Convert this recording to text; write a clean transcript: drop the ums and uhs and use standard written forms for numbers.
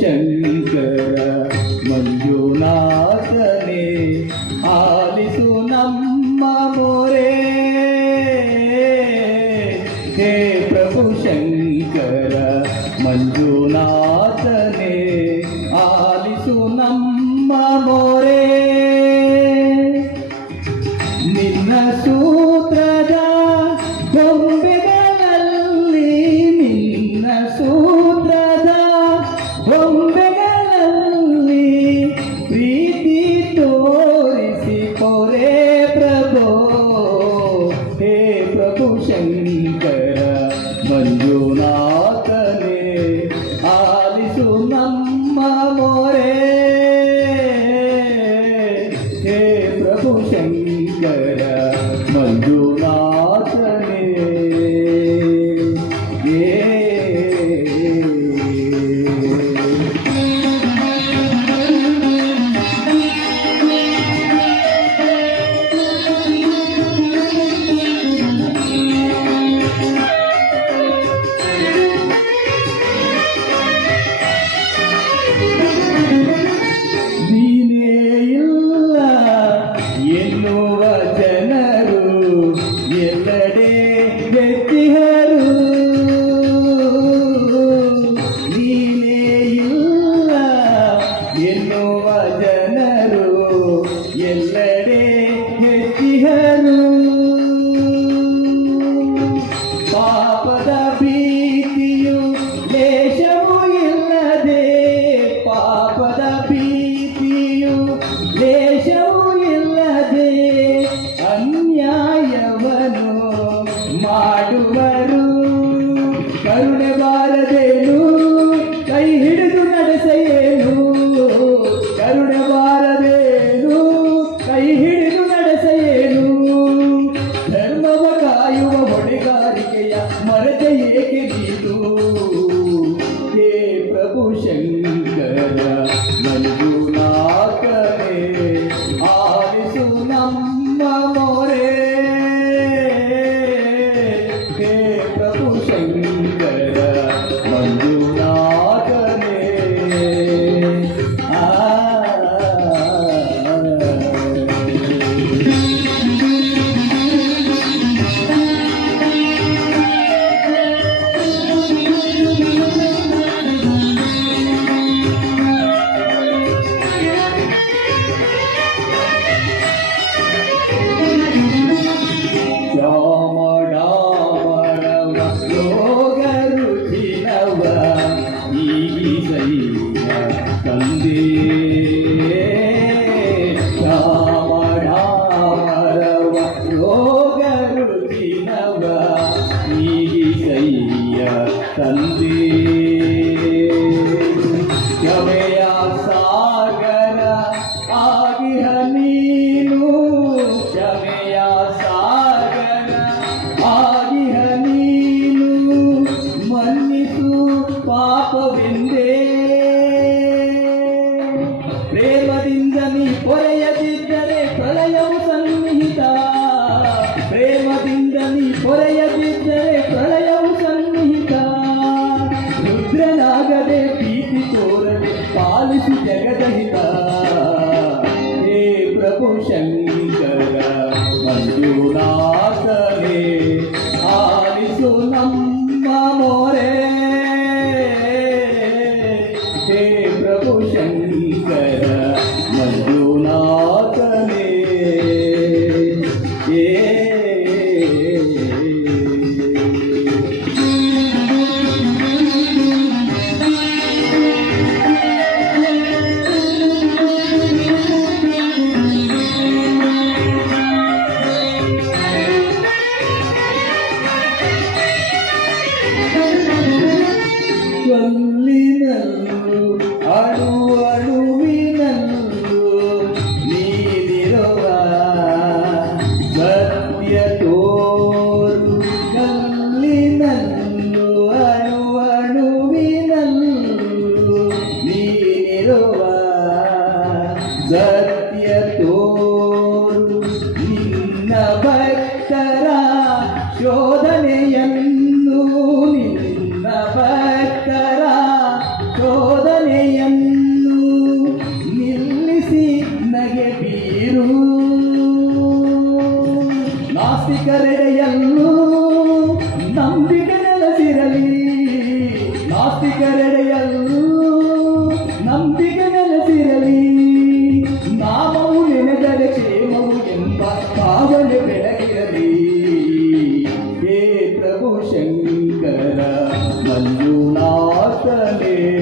ಶಂಕರ ಮಂಜುನಾಥನೇ ಆಲಿಸು ನಮ್ಮ ಮೊರೆ. ಹೇ ಪ್ರಭು ಶಂಕರ ಮಂಜುನಾಥನೇ ಆಲಿಸು ನಮ್ಮ ಮೊರೆ. ನಿನ್ನ ಸೂತ್ರದ ಗೊಂಬೆಗಳಲ್ಲಿ ನಿನ್ನ ಸೂತ್ರದ ಗೊಂಬೆಗಳಲ್ಲಿ ಪ್ರೀತಿ ತೋರಿಸಿ ಪೊರೆ ಪ್ರಭೋ. ಹೇ ಪ್ರಭು ಶಂಕರ ಮಂಜುನಾಥನೇ ಆಲಿಸು ನಮ್ಮ ಮೊರೆ. ಹೇ ಪ್ರಭು ಶಂಕರ ಮಂಜುನಾಥನೇ. ಎನ್ನುವ ಜನರು ಎಲ್ಲೆಡೆ ಬೆತ್ತಿಹರು. ನೀನೇ ಇಲ್ಲ ಎನ್ನುವ ಜನರು ಎಲ್ಲೆಡೆ ಬೆತ್ತಿಹರು. ಪಾಪದ ಭೀತಿಯು ಲೇಷವೂ ಇಲ್ಲದೆ, ಪಾಪದ ಭೀತಿಯು ಲೇಷವೂ ಇಲ್ಲದೆ ಅನ್ಯಾಯವನ್ನು ಮಾಡುವರು. ಕರುಣೆ ಬಾರದೇನು ಕೈ ಹಿಡಿದು ನಡೆಸೇನು, ಕರುಣೆ ಬಾರದೇನು ಕೈ ಹಿಡಿದು ನಡೆಸೇನು. ಧರ್ಮವ ಕಾಯುವ ಹೊಣೆಗಾರಿಕೆಯ ಮರೆತೆ ಏಕೆ ನೀತು. ಹೇ ಪ್ರಭು ಶಂಕರ ಮಂಜುನಾಥನೇ ಆಲಿಸು ನಮ್ಮ ಮೊರೆ. ಹೇ ಪ್ರಭು ಶಂಕರ ಮಂಜುನಾಥನೇ. ತಂದೆ ರಾಮರಾಮರವ ರೋಗ ರುಚಿನವ ಈಗಿಸಯ್ಯ ತಂದೆ. ಕ್ಷಮೆಯ ಸಾಗರ ಆಗಿಹ ನೀನು, ಕ್ಷಮೆಯ ಸಾಗರ ಆಗಿಹ ನೀನು. ಮನ್ನಿಸು ಪಾಪವೆಂದೇ ಪ್ರೇಮದಿಂದ ನೀ ಪೊರೆಯದಿದ್ದರೆ ಪ್ರಳಯವು ಸನ್ನಿಹಿತ. ಪ್ರೇಮದಿಂದ ನೀ ಪೊರೆಯದಿದ್ದರೆ ಪ್ರಳಯವು ಸನ್ನಿಹಿತ. ರುದ್ರನಾಗದೆ ಪ್ರೀತಿ ತೋರದೆ ಪಾಲಿಸು ಜಗದಹಿತ. ಹೇ ಪ್ರಭು ಶಂಕರ ಮಂಜುನಾಥನೇ ಆಲಿಸು ನಮ್ಮ ಮೊರೆ. ಹೇ ಪ್ರಭು ಶಂಕರ ಮಂಜುನಾಥನೇ. ನಾಸಿಕರೆಡೆಯಲ್ಲೂ ನಂಬಿಕೆ ನೆಲೆಸಿರಲಿ. ನಾಮವು ನೆನೆದರೆ ಕ್ಷೇಮವು ಎಂಬ ಭಾವನೆ ಬೆಳಗಿರಲಿ. ಹೇ ಪ್ರಭು ಶಂಕರ ಮಂಜುನಾಥನೇ